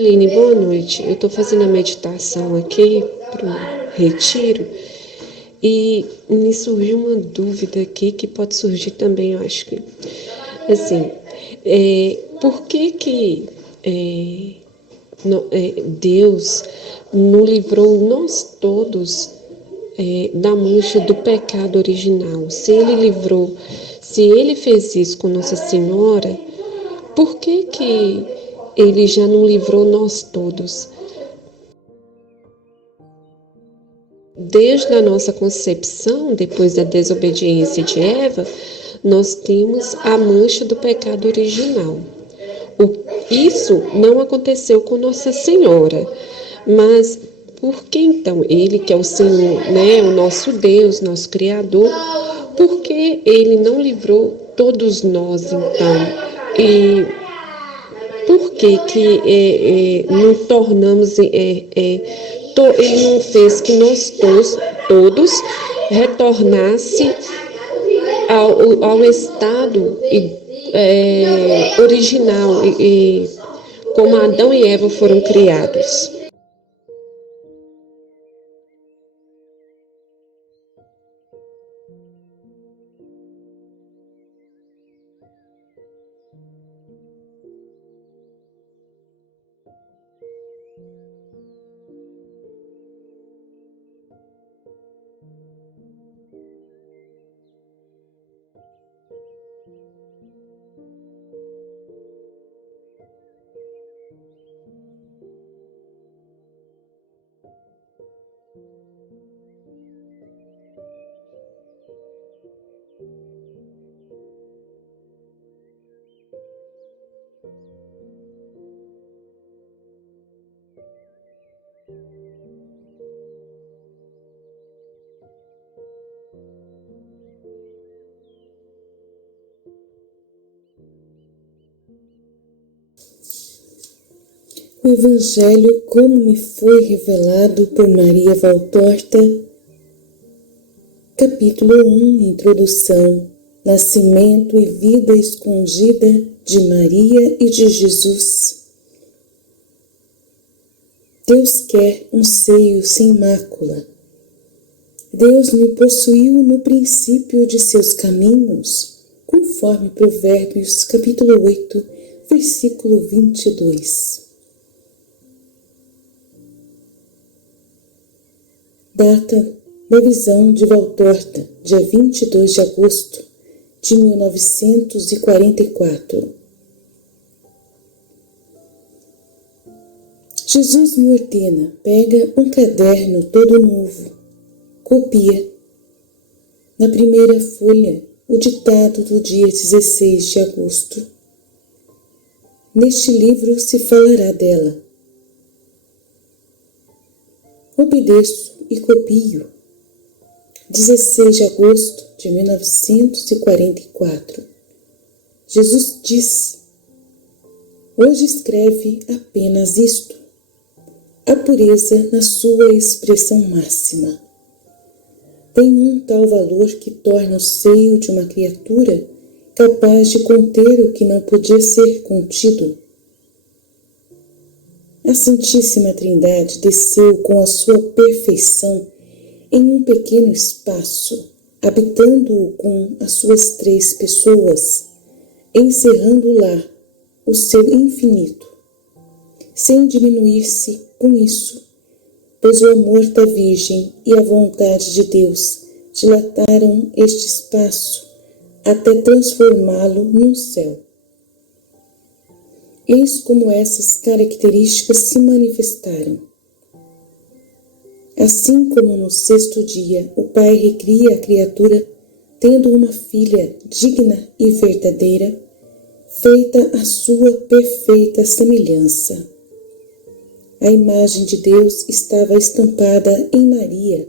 Aline, boa noite. Eu estou fazendo a meditação aqui para o retiro e me surgiu uma dúvida aqui que pode surgir também, eu acho que, assim, por que Deus não livrou nós todos da mancha do pecado original? Se Ele fez isso com Nossa Senhora, por que Ele já não livrou nós todos? Desde a nossa concepção, depois da desobediência de Eva, nós temos a mancha do pecado original. Isso não aconteceu com Nossa Senhora, mas por que então Ele, que é o Senhor, né, o nosso Deus, nosso Criador, por que Ele não livrou todos nós então? E por que não tornamos, Ele não fez que nós todos retornasse ao estado original, como Adão e Eva foram criados? O Evangelho, como me foi revelado por Maria Valtorta, capítulo 1, Introdução, Nascimento e Vida Escondida de Maria e de Jesus. Deus quer um seio sem mácula. Deus me possuiu no princípio de seus caminhos, conforme Provérbios, capítulo 8, versículo 22. Data da visão de Valtorta, dia 22 de agosto de 1944. Jesus me ordena, pega um caderno todo novo, copia. Na primeira folha, o ditado do dia 16 de agosto. Neste livro se falará dela. Obedeço e copio. 16 de agosto de 1944. Jesus diz: hoje escreve apenas isto, a pureza na sua expressão máxima. Tem um tal valor que torna o seio de uma criatura capaz de conter o que não podia ser contido. A Santíssima Trindade desceu com a sua perfeição em um pequeno espaço, habitando-o com as suas 3 pessoas, encerrando lá o seu infinito, sem diminuir-se com isso, pois o amor da Virgem e a vontade de Deus dilataram este espaço até transformá-lo num céu. Eis como essas características se manifestaram. Assim como no 6º dia o Pai recria a criatura, tendo uma filha digna e verdadeira, feita à sua perfeita semelhança. A imagem de Deus estava estampada em Maria,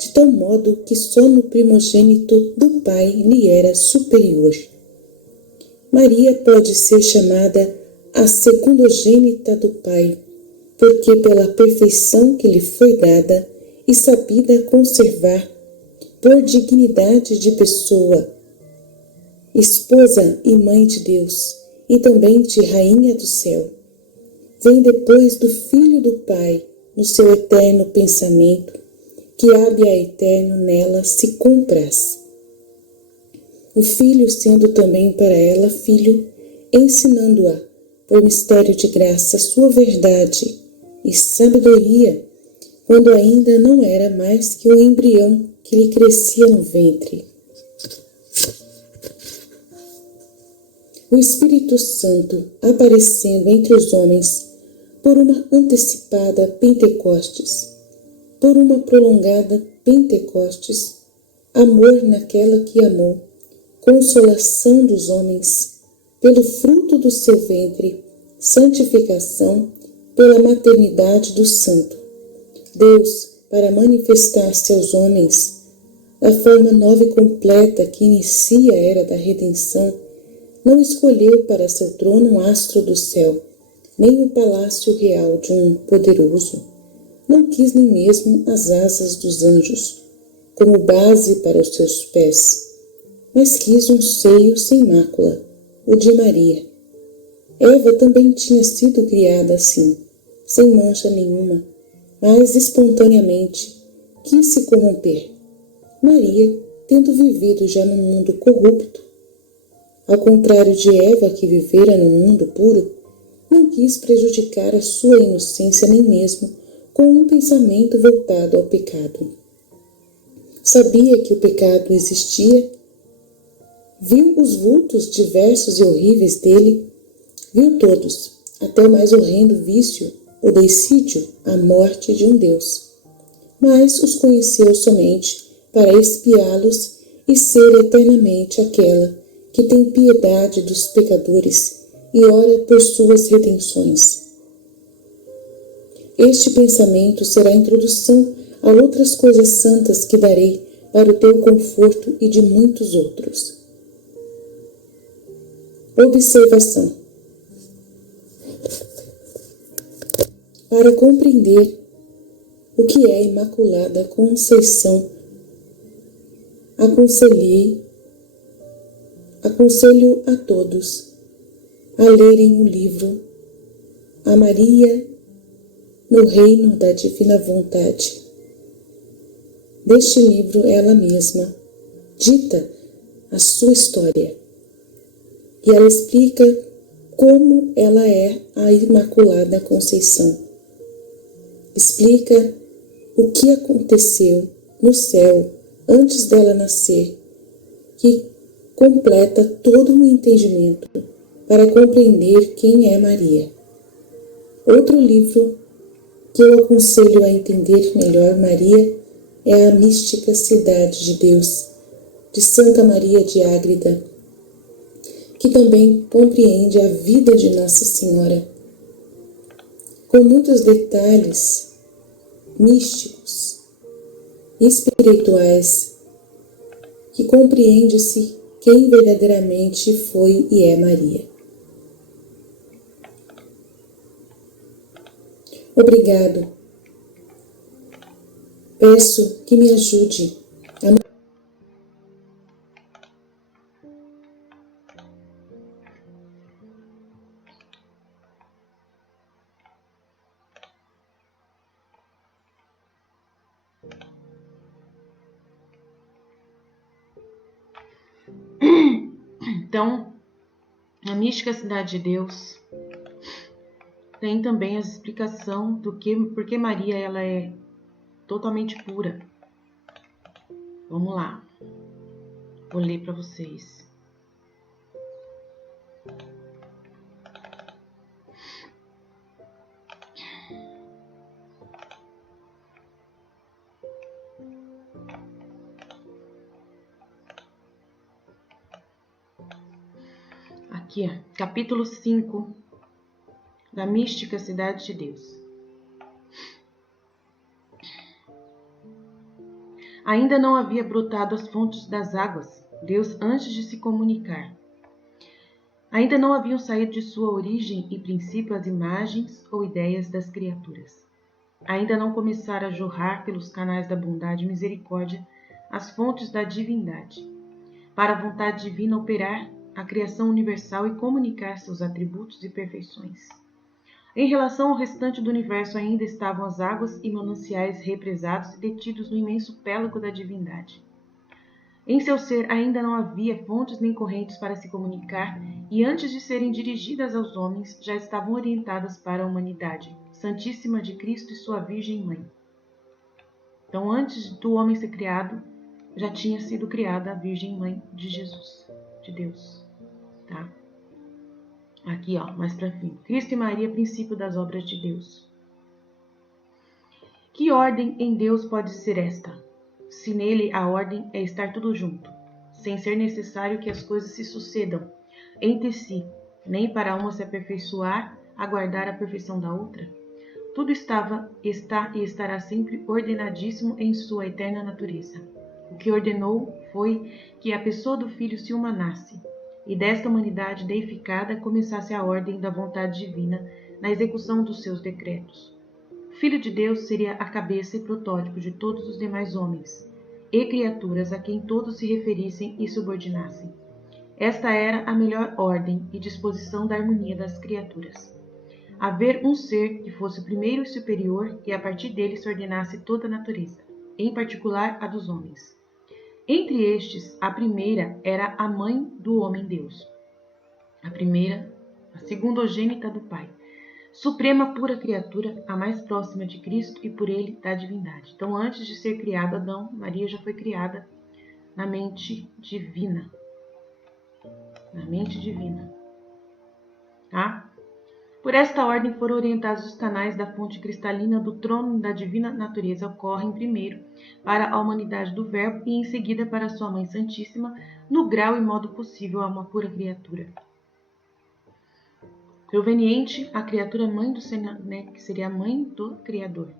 de tal modo que só no primogênito do Pai lhe era superior. Maria pode ser chamada a segundogênita do Pai, porque pela perfeição que lhe foi dada e sabida conservar, por dignidade de pessoa, esposa e mãe de Deus, e também de Rainha do Céu, vem depois do Filho do Pai, no seu eterno pensamento, que Ab a eterno nela se compraz. O Filho sendo também para ela filho, ensinando-a, por mistério de graça, sua verdade e sabedoria, quando ainda não era mais que um embrião que lhe crescia no ventre. O Espírito Santo, aparecendo entre os homens por uma antecipada Pentecostes, por uma prolongada Pentecostes, amor naquela que amou, consolação dos homens, pelo fruto do seu ventre, santificação pela maternidade do Santo. Deus, para manifestar-se aos homens, a forma nova e completa que inicia a era da redenção, não escolheu para seu trono um astro do céu, nem o palácio real de um poderoso. Não quis nem mesmo as asas dos anjos, como base para os seus pés, mas quis um seio sem mácula, o de Maria. Eva também tinha sido criada assim, sem mancha nenhuma, mas espontaneamente quis se corromper. Maria, tendo vivido já num mundo corrupto, ao contrário de Eva, que vivera num mundo puro, não quis prejudicar a sua inocência nem mesmo com um pensamento voltado ao pecado. Sabia que o pecado existia, viu os vultos diversos e horríveis dele, viu todos, até o mais horrendo vício, o deicídio, a morte de um Deus. Mas os conheceu somente para expiá-los e ser eternamente aquela que tem piedade dos pecadores e ora por suas redenções. Este pensamento será a introdução a outras coisas santas que darei para o teu conforto e de muitos outros. Observação. Para compreender o que é a Imaculada Conceição, aconselho a todos a lerem o livro A Maria no Reino da Divina Vontade. Neste livro, ela mesma dita a sua história e ela explica como ela é a Imaculada Conceição. Explica o que aconteceu no céu antes dela nascer, que completa todo o entendimento para compreender quem é Maria. Outro livro que eu aconselho a entender melhor Maria é A Mística Cidade de Deus, de Santa Maria de Ágreda, que também compreende a vida de Nossa Senhora, com muitos detalhes místicos e espirituais, que compreende-se quem verdadeiramente foi e é Maria. Obrigado. Peço que me ajude a... Então, a mística Cidade de Deus tem também a explicação do que, porque Maria ela é totalmente pura. Vamos lá, vou ler para vocês. Aqui, capítulo 5 da mística Cidade de Deus. Ainda não havia brotado as fontes das águas, Deus antes de se comunicar. Ainda não haviam saído de sua origem e princípio as imagens ou ideias das criaturas. Ainda não começara a jorrar pelos canais da bondade e misericórdia as fontes da divindade, para a vontade divina operar a criação universal e comunicar seus atributos e perfeições. Em relação ao restante do universo ainda estavam as águas e mananciais represados e detidos no imenso pélago da divindade. Em seu ser ainda não havia fontes nem correntes para se comunicar, e antes de serem dirigidas aos homens, já estavam orientadas para a humanidade, Santíssima de Cristo e sua Virgem Mãe. Então, antes do homem ser criado, já tinha sido criada a Virgem Mãe de Jesus, de Deus. Tá? Aqui, mais para frente. Cristo e Maria, princípio das obras de Deus. Que ordem em Deus pode ser esta? Se nele a ordem é estar tudo junto, sem ser necessário que as coisas se sucedam entre si, nem para uma se aperfeiçoar, aguardar a perfeição da outra? Tudo está e estará sempre ordenadíssimo em sua eterna natureza. O que ordenou foi que a pessoa do Filho se humanasse, e desta humanidade deificada começasse a ordem da vontade divina na execução dos seus decretos. O Filho de Deus seria a cabeça e protótipo de todos os demais homens e criaturas a quem todos se referissem e subordinassem. Esta era a melhor ordem e disposição da harmonia das criaturas. Haver um ser que fosse o primeiro e superior e a partir dele se ordenasse toda a natureza, em particular a dos homens. Entre estes, a primeira era a mãe do homem-deus. A segundogênita do Pai. Suprema pura criatura, a mais próxima de Cristo e por ele da divindade. Então, antes de ser criado Adão, Maria já foi criada na mente divina. Na mente divina. Tá? Por esta ordem foram orientados os canais da fonte cristalina do trono da divina natureza. Ocorrem primeiro para a humanidade do Verbo e em seguida para sua Mãe Santíssima, no grau e modo possível a uma pura criatura. Proveniente, a criatura mãe do Senhor, que seria a mãe do Criador.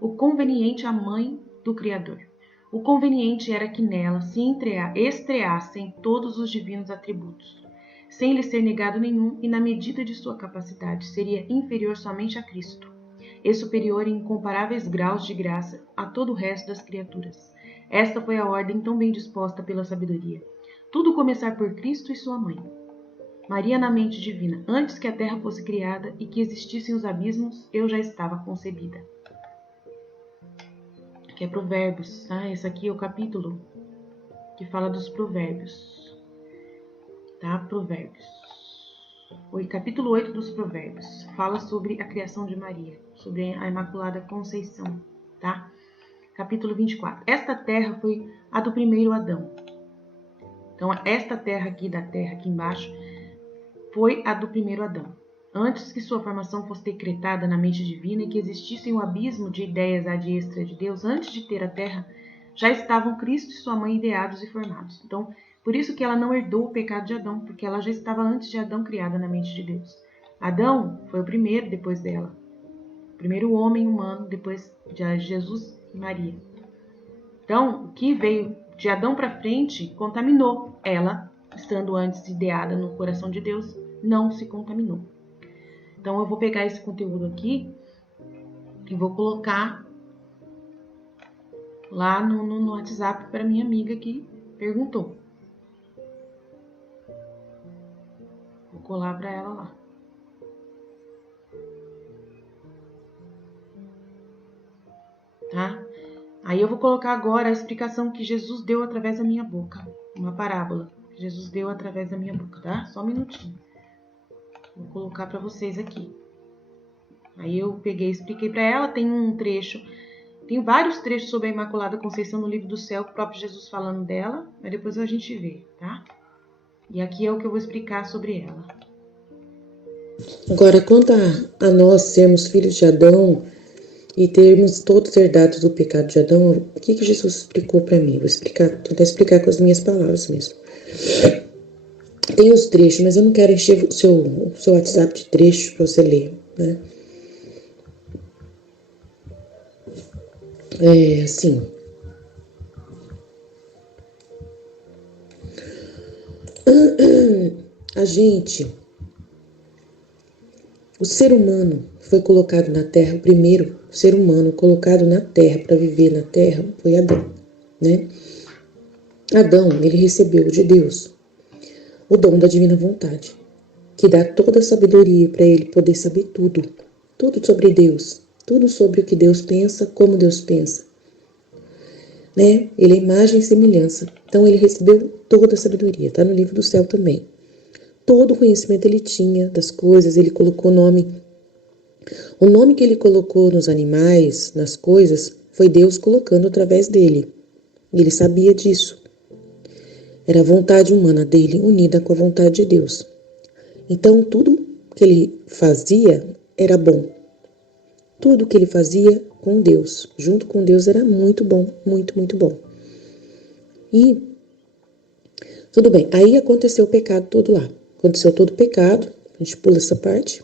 O conveniente, a mãe do Criador. O conveniente era que nela se estreassem todos os divinos atributos, sem lhe ser negado nenhum, e na medida de sua capacidade seria inferior somente a Cristo, e superior em incomparáveis graus de graça a todo o resto das criaturas. Esta foi a ordem tão bem disposta pela sabedoria. Tudo começar por Cristo e sua mãe. Maria na mente divina, antes que a terra fosse criada e que existissem os abismos, eu já estava concebida. Que é Provérbios, tá? Esse aqui é o capítulo que fala dos provérbios. Tá? Provérbios. O capítulo 8 dos Provérbios fala sobre a criação de Maria, sobre a Imaculada Conceição, tá? Capítulo 24. Esta terra foi a do primeiro Adão. Então, esta terra aqui, da terra aqui embaixo, foi a do primeiro Adão. Antes que sua formação fosse decretada na mente divina e que existisse um abismo de ideias ad extra de Deus, antes de ter a terra, já estavam Cristo e sua mãe ideados e formados. Então, por isso que ela não herdou o pecado de Adão, porque ela já estava antes de Adão criada na mente de Deus. Adão foi o primeiro depois dela. O primeiro homem humano depois de Jesus e Maria. Então, o que veio de Adão para frente contaminou ela, estando antes ideada no coração de Deus, não se contaminou. Então, eu vou pegar esse conteúdo aqui e vou colocar lá no WhatsApp para minha amiga que perguntou. Vou colar para ela lá. Tá? Aí eu vou colocar agora a explicação que Jesus deu através da minha boca. Uma parábola que Jesus deu através da minha boca, tá? Só um minutinho. Vou colocar para vocês aqui. Aí eu peguei e expliquei para ela. Tem um trecho, tem vários trechos sobre a Imaculada Conceição no Livro do Céu, o próprio Jesus falando dela, mas depois a gente vê, tá? E aqui é o que eu vou explicar sobre ela. Agora, quanto a nós sermos filhos de Adão e termos todos herdados do pecado de Adão, o que Jesus explicou para mim? Vou tentar explicar com as minhas palavras mesmo. Tem os trechos, mas eu não quero encher o seu WhatsApp de trechos para você ler, né? Assim. O ser humano foi colocado na Terra, o primeiro ser humano colocado na Terra para viver na Terra foi Adão, né? Adão, ele recebeu de Deus o dom da divina vontade, que dá toda a sabedoria para ele poder saber tudo, tudo sobre Deus, tudo sobre o que Deus pensa, como Deus pensa, né? Ele é imagem e semelhança. Então ele recebeu toda a sabedoria, tá no livro do céu também. Todo o conhecimento ele tinha das coisas, ele colocou nome. O nome que ele colocou nos animais, nas coisas, foi Deus colocando através dele. E ele sabia disso. Era a vontade humana dele unida com a vontade de Deus. Então tudo que ele fazia era bom. Tudo que ele fazia com Deus, junto com Deus, era muito bom, muito, muito bom. E tudo bem, aí aconteceu o pecado todo lá. Aconteceu todo o pecado, a gente pula essa parte.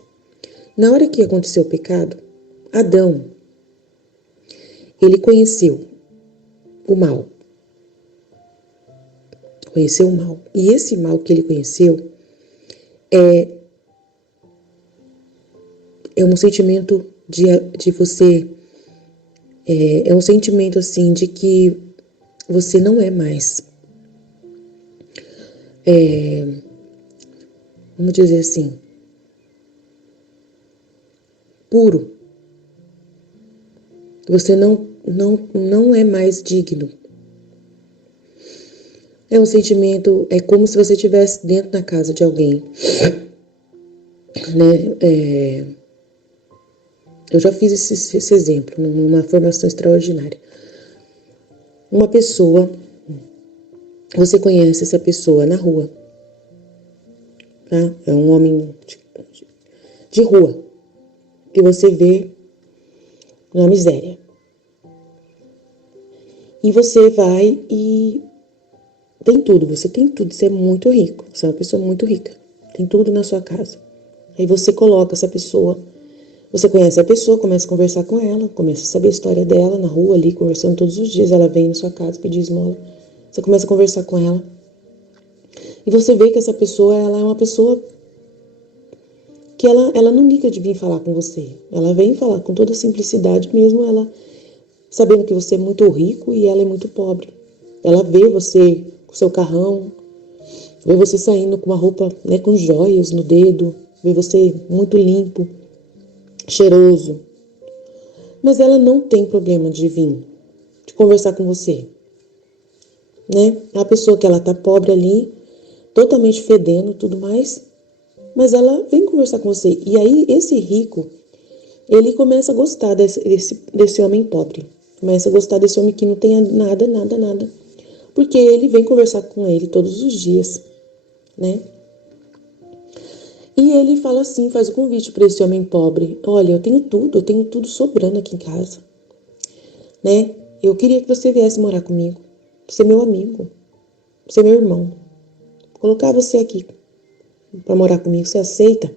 Na hora que aconteceu o pecado, Adão, ele conheceu o mal. Conheceu o mal. E esse mal que ele conheceu é um sentimento de você... É um sentimento assim de que você não é mais... vamos dizer assim... puro. Você não é mais digno. É um sentimento, é como se você estivesse dentro da casa de alguém, né? Eu já fiz esse exemplo numa formação extraordinária. Uma pessoa, você conhece essa pessoa na rua, tá? É um homem de rua, que você vê na miséria. E você vai e tem tudo, você tem tudo, você é muito rico, você é uma pessoa muito rica, tem tudo na sua casa. Aí você coloca essa pessoa, você conhece a pessoa, começa a conversar com ela, começa a saber a história dela na rua ali, conversando todos os dias, ela vem na sua casa pedir esmola, você começa a conversar com ela. E você vê que essa pessoa, ela é uma pessoa que ela não liga de vir falar com você, ela vem falar com toda simplicidade, mesmo ela sabendo que você é muito rico e ela é muito pobre. Ela vê você com seu carrão, vê você saindo com uma roupa, né, com joias no dedo, vê você muito limpo, cheiroso. Mas ela não tem problema de vir, de conversar com você, né? É a pessoa que ela tá pobre ali, totalmente fedendo, tudo mais, mas ela vem conversar com você. E aí esse rico, ele começa a gostar desse homem pobre. Começa a gostar desse homem que não tem nada, nada, nada. Porque ele vem conversar com ele todos os dias, né? E ele fala assim, faz o convite para esse homem pobre. Olha, eu tenho tudo sobrando aqui em casa, né? Eu queria que você viesse morar comigo, ser meu amigo, ser meu irmão. Colocar você aqui para morar comigo, você aceita?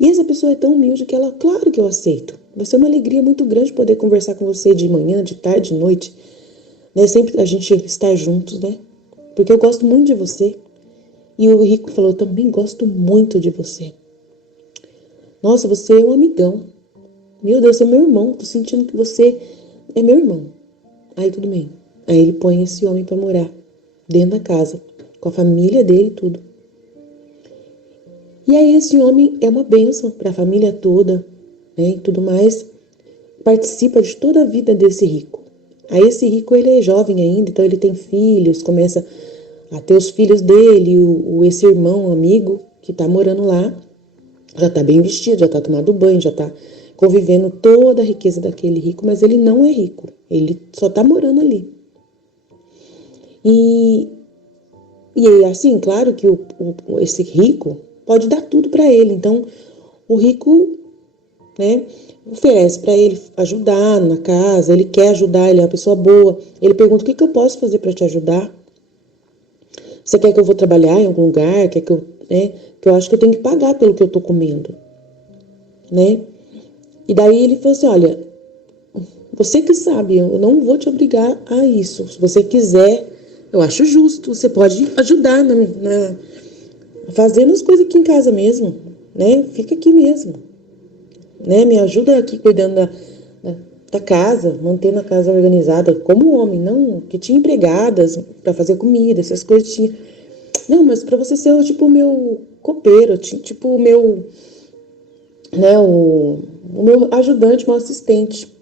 E essa pessoa é tão humilde que ela, claro que eu aceito. Vai ser uma alegria muito grande poder conversar com você de manhã, de tarde, de noite, né? Sempre a gente estar juntos, né? Porque eu gosto muito de você. E o rico falou, eu também gosto muito de você. Nossa, você é um amigão. Meu Deus, você é meu irmão. Tô sentindo que você é meu irmão. Aí tudo bem. Aí ele põe esse homem para morar dentro da casa, com a família dele e tudo. E aí esse homem é uma bênção para a família toda, né, e tudo mais. Participa de toda a vida desse rico. Aí esse rico, ele é jovem ainda, então ele tem filhos, começa a ter os filhos dele, esse irmão, amigo, que tá morando lá, já tá bem vestido, já tá tomando banho, já tá convivendo toda a riqueza daquele rico, mas ele não é rico, ele só tá morando ali. E assim, claro que esse rico pode dar tudo para ele, então o rico, né, oferece para ele ajudar na casa, ele quer ajudar, ele é uma pessoa boa, ele pergunta, o que eu posso fazer para te ajudar? Você quer que eu vou trabalhar em algum lugar? Quer que eu, né? Que eu acho que eu tenho que pagar pelo que eu tô comendo, né? E daí ele falou assim, olha, você que sabe, eu não vou te obrigar a isso. Se você quiser, eu acho justo, você pode ajudar fazendo as coisas aqui em casa mesmo, né? Fica aqui mesmo, né? Me ajuda aqui cuidando da casa, mantendo a casa organizada como homem, não que tinha empregadas para fazer comida, essas coisas tinha. Não, mas para você ser tipo o meu copeiro, tipo o meu né, o meu ajudante, meu assistente.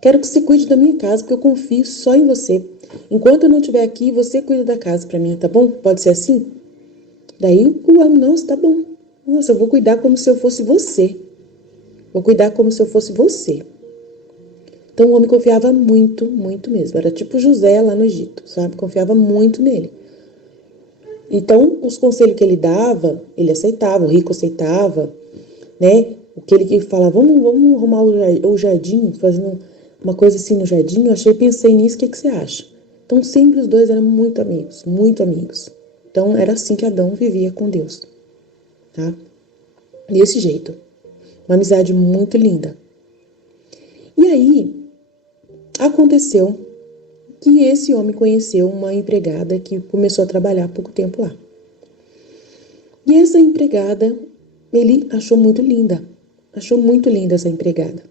Quero que você cuide da minha casa, porque eu confio só em você. Enquanto eu não estiver aqui, você cuida da casa para mim, tá bom? Pode ser assim? Daí o homem, nossa, tá bom. Nossa, eu vou cuidar como se eu fosse você. Vou cuidar como se eu fosse você. Então o homem confiava muito, muito mesmo. Era tipo José lá no Egito, sabe? Confiava muito nele. Então, os conselhos que ele dava, ele aceitava, o rico aceitava, né? O que ele falava, vamos arrumar o jardim, fazendo uma coisa assim no jardim. Eu achei, pensei nisso, o que você acha? Então, sempre os dois eram muito amigos, muito amigos. Então, era assim que Adão vivia com Deus, tá? Desse jeito. Uma amizade muito linda. E aí, aconteceu que esse homem conheceu uma empregada que começou a trabalhar há pouco tempo lá. E essa empregada, ele achou muito linda essa empregada.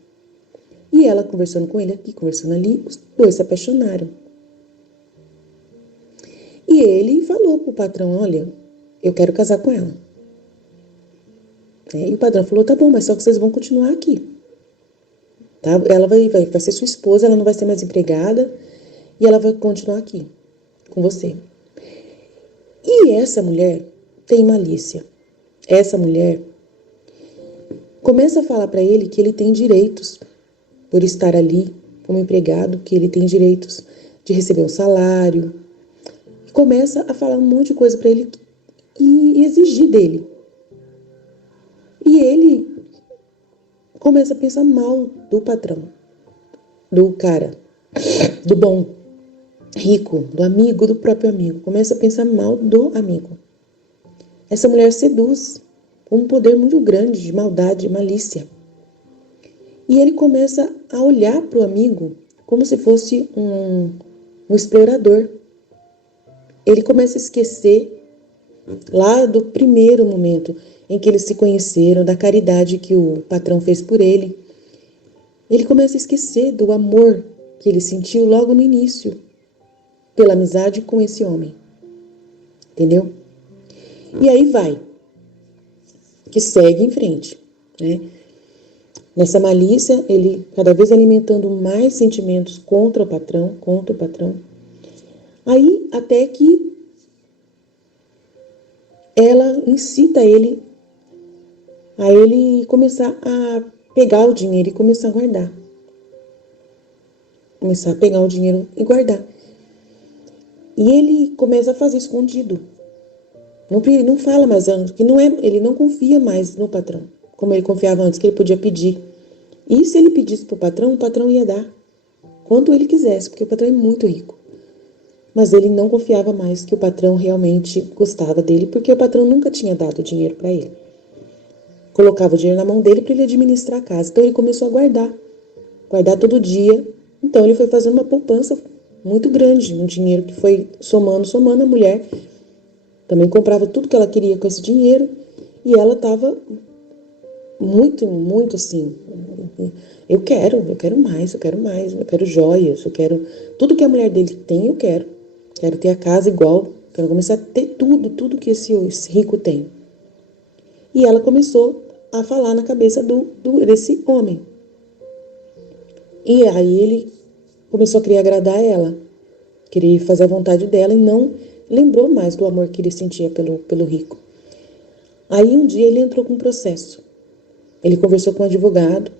E ela conversando com ele aqui, conversando ali, os dois se apaixonaram. E ele falou pro patrão, olha, eu quero casar com ela. E o patrão falou, tá bom, mas só que vocês vão continuar aqui. Tá? Ela vai ser sua esposa, ela não vai ser mais empregada, e ela vai continuar aqui com você. E essa mulher tem malícia. Essa mulher começa a falar para ele que ele tem direitos por estar ali como empregado, que ele tem direitos de receber um salário. Começa a falar um monte de coisa para ele e exigir dele. E ele começa a pensar mal do patrão, do cara, do bom, rico, do amigo, do próprio amigo. Começa a pensar mal do amigo. Essa mulher seduz com um poder muito grande de maldade, de malícia. E ele começa a olhar para o amigo como se fosse um explorador. Ele começa a esquecer lá do primeiro momento em que eles se conheceram, da caridade que o patrão fez por ele. Ele começa a esquecer do amor que ele sentiu logo no início, pela amizade com esse homem. Entendeu? E aí vai, que segue em frente, né? Nessa malícia, ele cada vez alimentando mais sentimentos contra o patrão. Aí, até que ela incita ele a ele começar a pegar o dinheiro e começar a guardar. Começar a pegar o dinheiro e guardar. E ele começa a fazer escondido. Não fala mais antes, que não é, ele não confia mais no patrão, como ele confiava antes, que ele podia pedir. E se ele pedisse para o patrão ia dar quanto ele quisesse, porque o patrão é muito rico. Mas ele não confiava mais que o patrão realmente gostava dele, porque o patrão nunca tinha dado dinheiro para ele. Colocava o dinheiro na mão dele para ele administrar a casa. Então ele começou a guardar todo dia. Então ele foi fazendo uma poupança muito grande, um dinheiro que foi somando. A mulher também comprava tudo que ela queria com esse dinheiro e ela estava muito, muito assim, eu quero mais, eu quero joias, eu quero tudo que a mulher dele tem, eu quero ter a casa igual, quero começar a ter tudo que esse rico tem. E ela começou a falar na cabeça desse homem. E aí ele começou a querer agradar ela, querer fazer a vontade dela e não lembrou mais do amor que ele sentia pelo rico. Aí um dia ele entrou com um processo. Ele conversou com um advogado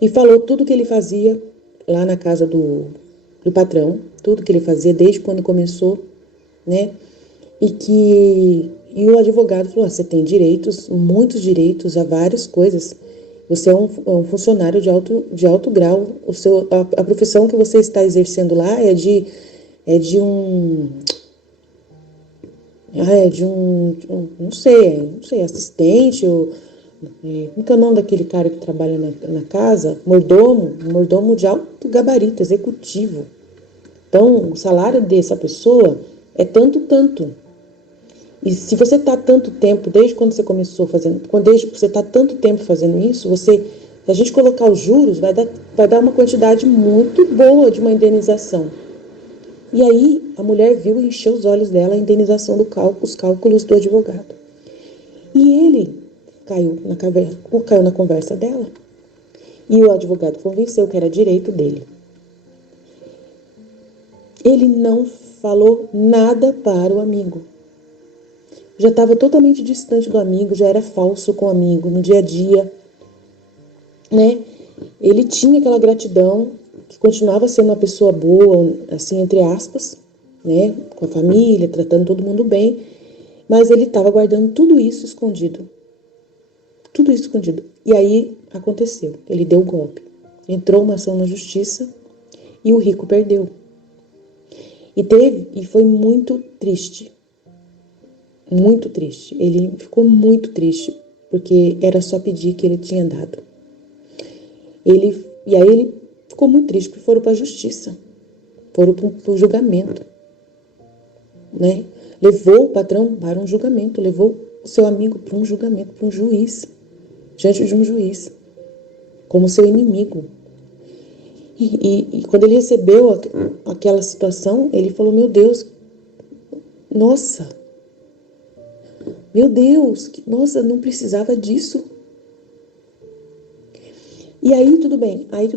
e falou tudo que ele fazia lá na casa do patrão, tudo que ele fazia desde quando começou, né? E o advogado falou, você tem direitos, muitos direitos a várias coisas. Você é um funcionário de alto grau. A profissão que você está exercendo lá é de não sei, assistente, como que é o nome daquele cara que trabalha na casa? Mordomo de alto gabarito, executivo. Então, o salário dessa pessoa é tanto. E se você está tanto tempo, desde quando você começou fazendo, desde que você está tanto tempo fazendo isso, se a gente colocar os juros, vai dar uma quantidade muito boa de uma indenização. E aí a mulher viu e encheu os olhos dela a indenização os cálculos do advogado. E ele caiu na conversa dela. E o advogado convenceu que era direito dele. Ele não falou nada para o amigo. Já estava totalmente distante do amigo, já era falso com o amigo no dia a dia, né? Ele tinha aquela gratidão, que continuava sendo uma pessoa boa, assim, entre aspas, né? Com a família, tratando todo mundo bem, mas ele estava guardando tudo isso escondido. Tudo isso escondido. E aí aconteceu, ele deu o golpe. Entrou uma ação na justiça e o rico perdeu. E foi muito triste. Muito triste. Ele ficou muito triste, porque era só pedir que ele tinha dado. E aí ele ficou muito triste, porque foram para a justiça. Foram para o julgamento. Né? Levou o patrão para um julgamento, levou o seu amigo para um julgamento, para um juiz, diante de um juiz, como seu inimigo. E quando ele recebeu aquela situação, ele falou, meu Deus, nossa, meu Deus, nossa, não precisava disso. E aí tudo bem. Aí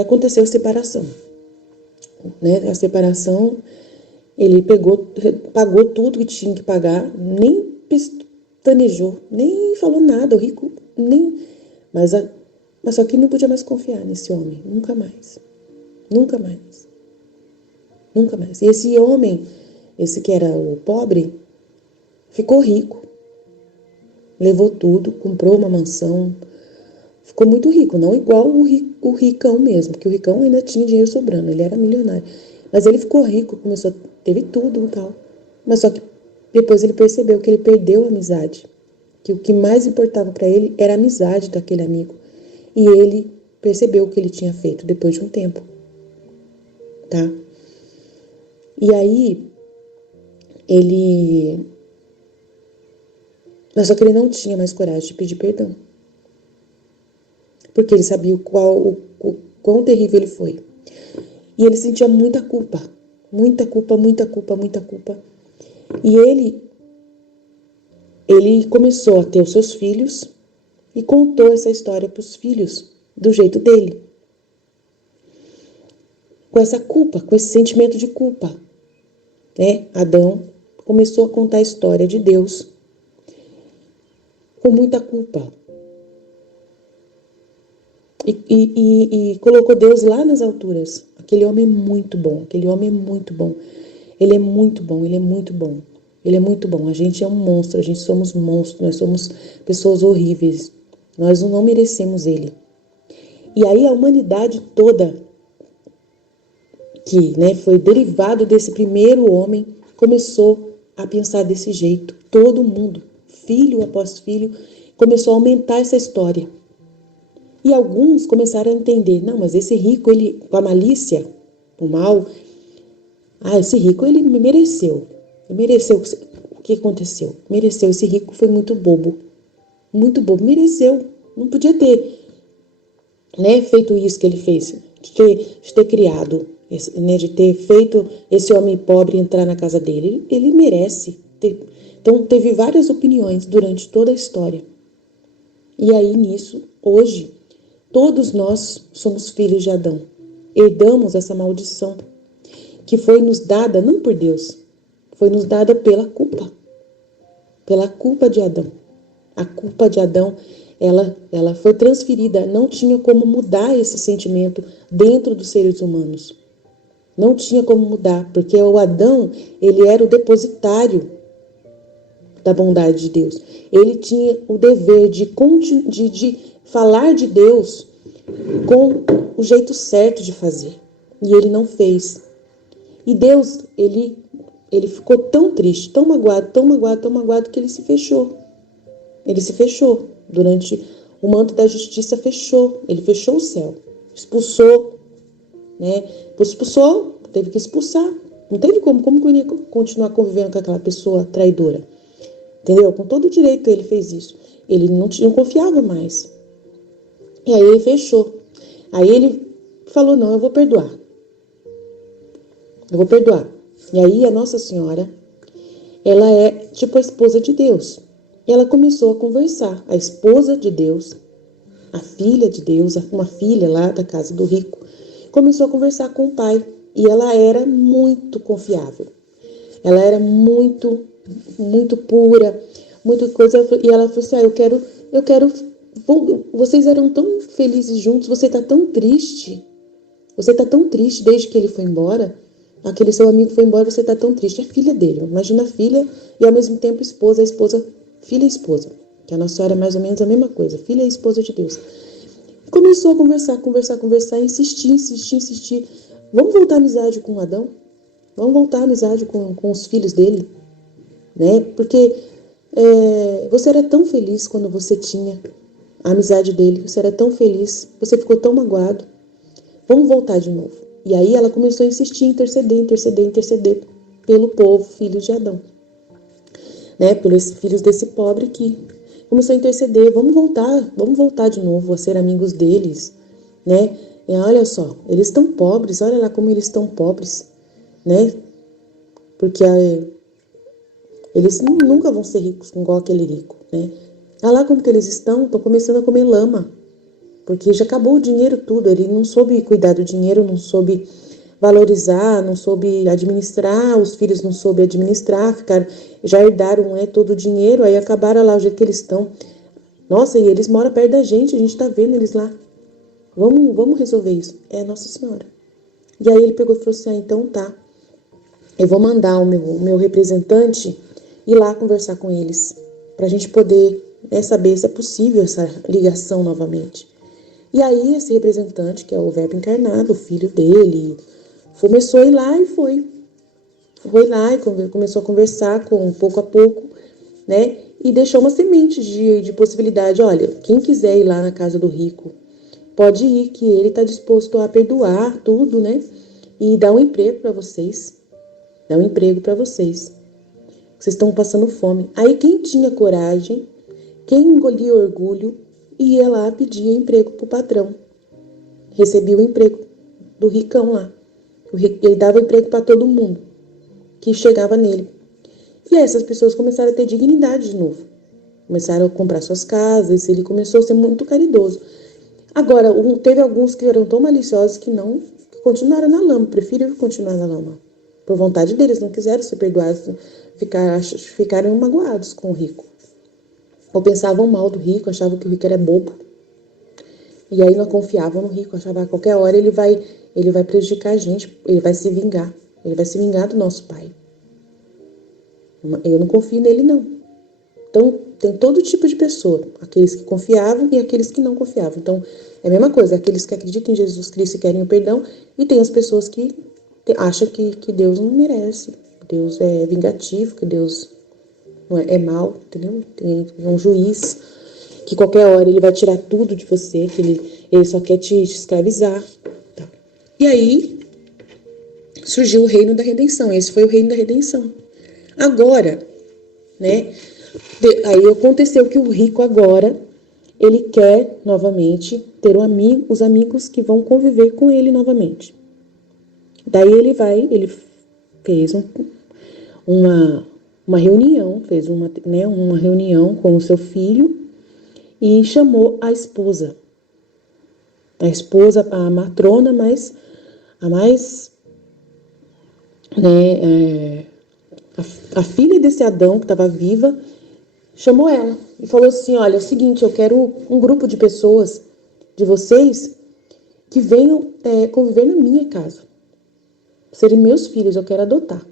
aconteceu a separação. Né? A separação, ele pagou tudo que tinha que pagar, nem pestanejou, nem falou nada, o rico, nem... Mas só que não podia mais confiar nesse homem, nunca mais. Nunca mais. Nunca mais. E esse homem, esse que era o pobre, ficou rico. Levou tudo, comprou uma mansão, ficou muito rico, não igual o ricão mesmo, porque o ricão ainda tinha dinheiro sobrando, ele era milionário. Mas ele ficou rico, teve tudo e tal. Mas só que depois ele percebeu que ele perdeu a amizade, que o que mais importava para ele era a amizade daquele amigo. E ele percebeu o que ele tinha feito depois de um tempo, tá? E aí, mas só que ele não tinha mais coragem de pedir perdão. Porque ele sabia o quão terrível ele foi. E ele sentia muita culpa. Muita culpa, muita culpa, muita culpa. E ele começou a ter os seus filhos e contou essa história para os filhos do jeito dele. Com essa culpa, com esse sentimento de culpa. Né? Adão começou a contar a história de Deus com muita culpa. E colocou Deus lá nas alturas. Aquele homem é muito bom, aquele homem é muito bom. Ele é muito bom, ele é muito bom. Ele é muito bom. A gente é um monstro, a gente somos monstros, nós somos pessoas horríveis. Nós não merecemos ele. E aí a humanidade toda, que foi derivado desse primeiro homem, começou a pensar desse jeito. Todo mundo, filho após filho, começou a aumentar essa história. E alguns começaram a entender, não, mas esse rico, ele, com a malícia, o mal, esse rico, ele mereceu. Mereceu. O que aconteceu? Mereceu. Esse rico foi muito bobo. Muito bobo. Mereceu. Não podia ter, feito isso que ele fez. De ter criado, de ter feito esse homem pobre entrar na casa dele. Ele merece. Então, teve várias opiniões durante toda a história. E aí, nisso, hoje, todos nós somos filhos de Adão. Herdamos essa maldição que foi nos dada, não por Deus, foi nos dada pela culpa. Pela culpa de Adão. A culpa de Adão, ela foi transferida, não tinha como mudar esse sentimento dentro dos seres humanos. Não tinha como mudar, porque o Adão, ele era o depositário da bondade de Deus. Ele tinha o dever de falar de Deus com o jeito certo de fazer. E ele não fez. E Deus, ele ficou tão triste, tão magoado, que ele se fechou. Ele se fechou. Durante o manto da justiça fechou. Ele fechou o céu. Expulsou. Expulsou, teve que expulsar. Não teve como que ele ia continuar convivendo com aquela pessoa traidora. Entendeu? Com todo o direito ele fez isso. Ele não confiava mais. E aí ele fechou. Aí ele falou, não, eu vou perdoar. Eu vou perdoar. E aí a Nossa Senhora, ela é tipo a esposa de Deus. E ela começou a conversar, a esposa de Deus, a filha de Deus, uma filha lá da casa do rico, começou a conversar com o pai. E ela era muito confiável. Ela era muito pura, muita coisa. E ela falou assim: vocês eram tão felizes juntos, você tá tão triste. Você tá tão triste desde que ele foi embora. Aquele seu amigo foi embora, você tá tão triste. É filha dele. Imagina a filha e ao mesmo tempo esposa, filha e esposa. Que a Nossa Senhora é mais ou menos a mesma coisa, filha e esposa de Deus. Começou a conversar, insistir. Vamos voltar à amizade com Adão? Vamos voltar à amizade com os filhos dele? Né? Porque você era tão feliz quando você tinha a amizade dele. Você era tão feliz, você ficou tão magoado. Vamos voltar de novo. E aí ela começou a insistir, interceder pelo povo, filho de Adão. Né? Pelos filhos desse pobre que começou a interceder. Vamos voltar de novo a ser amigos deles. Né? E olha só, eles estão pobres, olha lá como eles estão pobres. Né? Porque eles nunca vão ser ricos igual aquele rico. Né? Olha lá como que eles estão começando a comer lama. Porque já acabou o dinheiro tudo, ele não soube cuidar do dinheiro, não soube valorizar, não soube administrar, os filhos não soube administrar, já herdaram todo o dinheiro, aí acabaram lá o jeito que eles estão. Nossa, e eles moram perto da gente, a gente tá vendo eles lá. Vamos resolver isso. É Nossa Senhora. E aí ele pegou e falou assim: então tá, eu vou mandar o meu representante ir lá conversar com eles, pra gente poder saber se é possível essa ligação novamente. E aí esse representante, que é o Verbo encarnado, o filho dele, começou a ir lá e foi lá e começou a conversar pouco a pouco, né? E deixou uma semente de possibilidade. Olha, quem quiser ir lá na casa do rico, pode ir, que ele está disposto a perdoar tudo, né? E dar um emprego para vocês. Dar um emprego para vocês. Vocês estão passando fome. Aí quem tinha coragem, quem engolia orgulho, ia lá pedir emprego pro patrão. Recebia o emprego do ricão lá. Ele dava emprego para todo mundo que chegava nele. E aí essas pessoas começaram a ter dignidade de novo. Começaram a comprar suas casas, ele começou a ser muito caridoso. Agora, teve alguns que eram tão maliciosos que continuaram na lama, preferiram continuar na lama. Por vontade deles, não quiseram ser perdoados, ficaram magoados com o rico. Ou pensavam mal do rico, achavam que o rico era bobo. E aí não confiavam no rico, achavam que a qualquer hora ele vai prejudicar a gente, ele vai se vingar. Ele vai se vingar do nosso pai. Eu não confio nele, não. Então, tem todo tipo de pessoa. Aqueles que confiavam e aqueles que não confiavam. Então, é a mesma coisa. Aqueles que acreditam em Jesus Cristo e querem o perdão. E tem as pessoas que acham que Deus não merece. Que Deus é vingativo, que Deus não é mau, entendeu? É um juiz que qualquer hora ele vai tirar tudo de você, que ele só quer te escravizar. Tá. E aí surgiu o reino da redenção. Esse foi o reino da redenção. Agora, né? Aí aconteceu que o rico agora, ele quer novamente ter os amigos que vão conviver com ele novamente. Daí ele fez uma reunião, fez uma reunião com o seu filho e chamou a esposa. A esposa, a matrona, mas a mais, né, a filha desse Adão que estava viva, chamou ela e falou assim: olha, é o seguinte, eu quero um grupo de pessoas, de vocês, que venham conviver na minha casa. Serem meus filhos, eu quero adotar.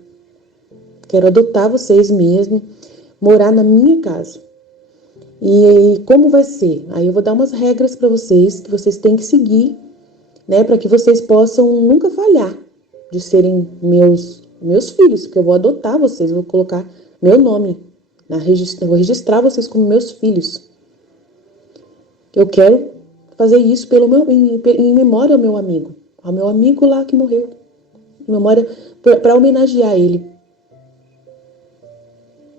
Quero adotar vocês mesmo, morar na minha casa. E como vai ser? Aí eu vou dar umas regras para vocês, que vocês têm que seguir, né, para que vocês possam nunca falhar de serem meus filhos, porque eu vou adotar vocês, eu vou colocar meu nome, eu vou registrar vocês como meus filhos. Eu quero fazer isso em memória ao meu amigo lá que morreu, em memória, para homenagear ele.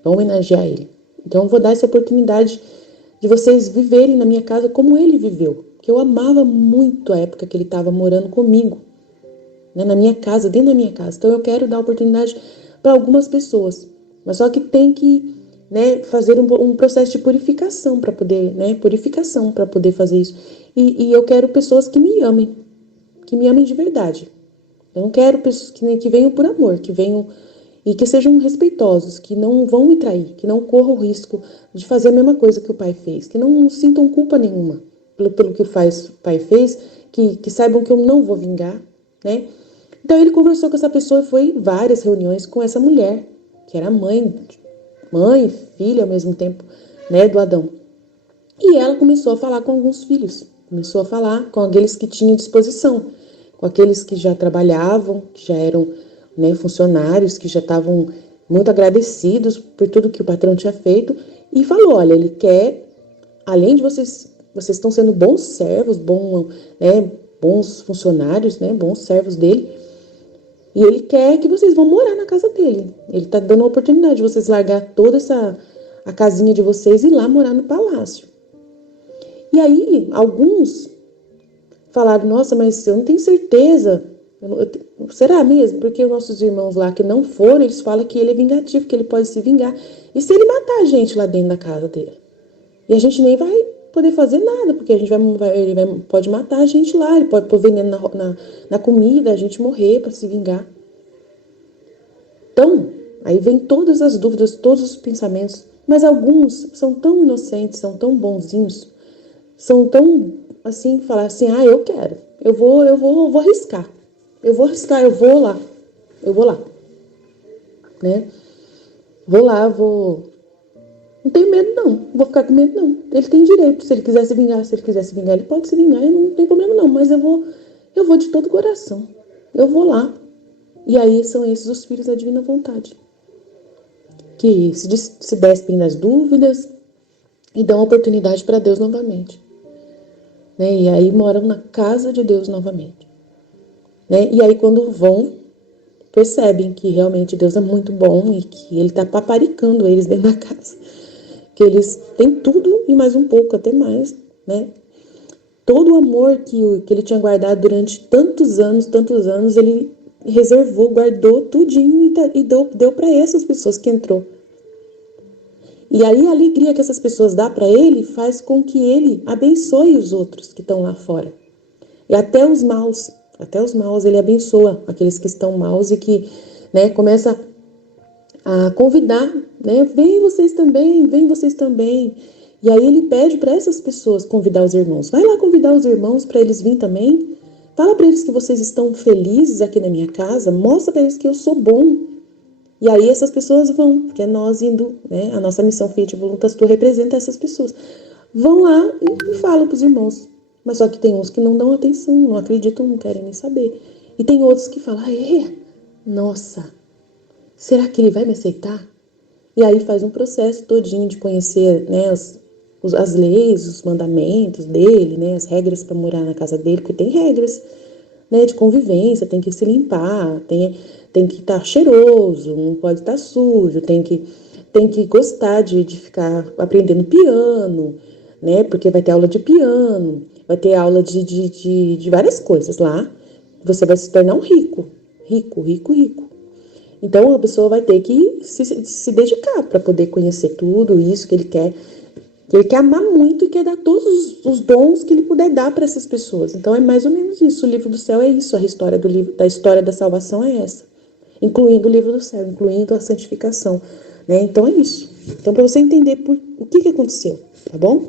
Para homenagear ele. Então eu vou dar essa oportunidade de vocês viverem na minha casa como ele viveu, porque eu amava muito a época que ele estava morando comigo, né, na minha casa, dentro da minha casa. Então eu quero dar oportunidade para algumas pessoas, mas só que tem que né, fazer um processo de purificação para poder, né, purificação para poder fazer isso. E eu quero pessoas que me amem de verdade. Eu não quero pessoas que venham por amor, que venham e que sejam respeitosos, que não vão me trair, que não corram o risco de fazer a mesma coisa que o pai fez, que não sintam culpa nenhuma pelo que o pai fez, que saibam que eu não vou vingar, né? Então ele conversou com essa pessoa e foi em várias reuniões com essa mulher, que era mãe e filha ao mesmo tempo, né, do Adão. E ela começou a falar com alguns filhos, começou a falar com aqueles que tinham disposição, com aqueles que já trabalhavam, que já eram, né, funcionários, que já estavam muito agradecidos por tudo que o patrão tinha feito, e falou, olha, ele quer, além de vocês estão sendo bons servos, bons funcionários, né, bons servos dele, e ele quer que vocês vão morar na casa dele. Ele está dando a oportunidade de vocês largar toda a casinha de vocês e ir lá morar no palácio. E aí, alguns falaram, nossa, mas eu não tenho certeza. Será mesmo? Porque os nossos irmãos lá que não foram, eles falam que ele é vingativo, que ele pode se vingar. E se ele matar a gente lá dentro da casa dele? E a gente nem vai poder fazer nada, porque ele pode matar a gente lá, ele pode pôr veneno na comida, a gente morrer para se vingar. Então, aí vem todas as dúvidas, todos os pensamentos, mas alguns são tão inocentes, são tão bonzinhos, são tão assim, falar assim, eu quero, eu vou arriscar, eu vou lá, né? Não tenho medo não vou ficar com medo não, ele tem direito, se ele quiser se vingar, ele pode se vingar, eu não tenho problema não, mas eu vou de todo o coração, eu vou lá. E aí são esses os filhos da divina vontade, que se despem das dúvidas e dão oportunidade para Deus novamente, né? E aí moram na casa de Deus novamente, né? E aí quando vão, percebem que realmente Deus é muito bom e que Ele está paparicando eles dentro da casa, que eles têm tudo e mais um pouco, até mais, né? Todo o amor que Ele tinha guardado durante tantos anos, Ele reservou, guardou tudinho e deu para essas pessoas que entrou. E aí a alegria que essas pessoas dão para ele faz com que ele abençoe os outros que estão lá fora. E até os maus ele abençoa aqueles que estão maus e que, né, começa a convidar, né, vem vocês também. E aí ele pede para essas pessoas convidar os irmãos. Vai lá convidar os irmãos para eles virem também. Fala para eles que vocês estão felizes aqui na minha casa. Mostra para eles que eu sou bom. E aí essas pessoas vão, porque é nós indo, né? A nossa missão Fiat Voluntas Tua representa essas pessoas. Vão lá e falam para os irmãos. Mas só que tem uns que não dão atenção, não acreditam, não querem nem saber. E tem outros que falam, nossa, será que ele vai me aceitar? E aí faz um processo todinho de conhecer, né, as leis, os mandamentos dele, né, as regras para morar na casa dele, porque tem regras, né, de convivência, tem que se limpar, tem que estar cheiroso, não pode estar sujo, tem que gostar de ficar aprendendo piano, né, porque vai ter aula de piano, vai ter aula de várias coisas lá, você vai se tornar um rico. Então a pessoa vai ter que se dedicar para poder conhecer tudo isso que ele quer. Ele quer amar muito e quer dar todos os dons que ele puder dar para essas pessoas. Então é mais ou menos isso. O livro do céu é isso. A história da história da salvação é essa. Incluindo o livro do céu, incluindo a santificação, né? Então é isso. Então para você entender o que aconteceu, tá bom?